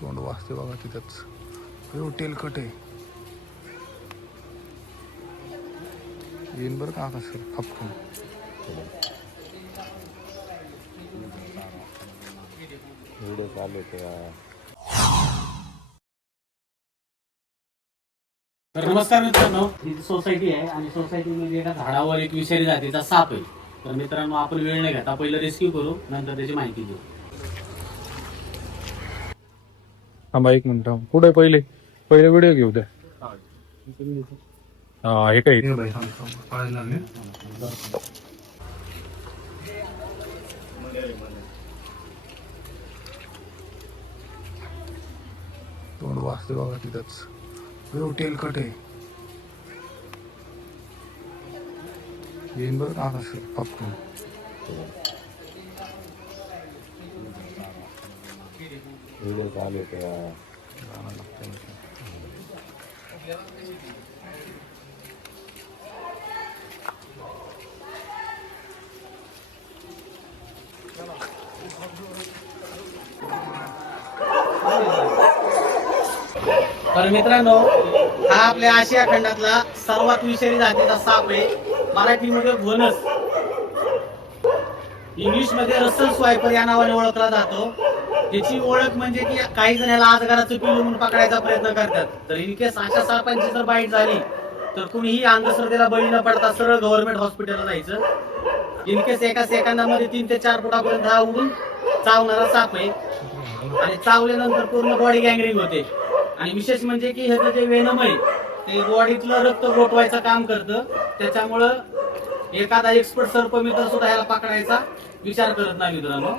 तोंड वाजते बघा तिथंच. हो तेलकट आहे येईन बरं का आता सर फपकून व्हिडिओ चालू तेव्हा. तर नमस्कार मित्रांनो ही सोसायटी आहे आणि सोसायटीमध्ये एका झाडावर एक विषारी जातीचा साप आहे. तर मित्रांनो आपण वेळ नाही घेता. पहिलं रेस्क्यू करू नंतर त्याची माहिती देऊ थांबा एक मिनिट थांब. पुढे पहिले? पहिले व्हिडिओ घेऊ द्या. हा हे काय? तोंड वाजते बघा तिथंच. हो तेलकट आहे. येईन बरं का आता सर फपकून व्हिडिओ चालू तर मित्रांनो हा आपल्या आशिया खंडातला सर्वात विषारी जातीचा साप आहे मराठीमध्ये घोनस इंग्लिशमध्ये रसल स्वायपर या नावाने ओळखला जातो. त्याची ओळख म्हणजे की काही जण याला आजगाराचं पिलू म्हणून पकडायचा प्रयत्न करतात. तर इन केस अशा सापांची जर बाईट झाली तर कुणीही अंधश्रद्धेला बळी न पडता सरळ गव्हर्नमेंट हॉस्पिटलला जायचं. इनकेस एका सेकंदामध्ये तीन ते चार फुटापर्यंत हा उडून चावणारा साप आहे. आणि चावल्यानंतर पूर्ण बॉडी गँगरिंग होते. आणि विशेष म्हणजे की ह्याचं जे वेनम आहे ते बॉडीतलं रक्त गोठवायचं काम करतं. त्याच्यामुळं एखादा एक्सपर्ट सर्पमित्र सुद्धा ह्याला पकडायचा विचार करत नाही मित्रांनो.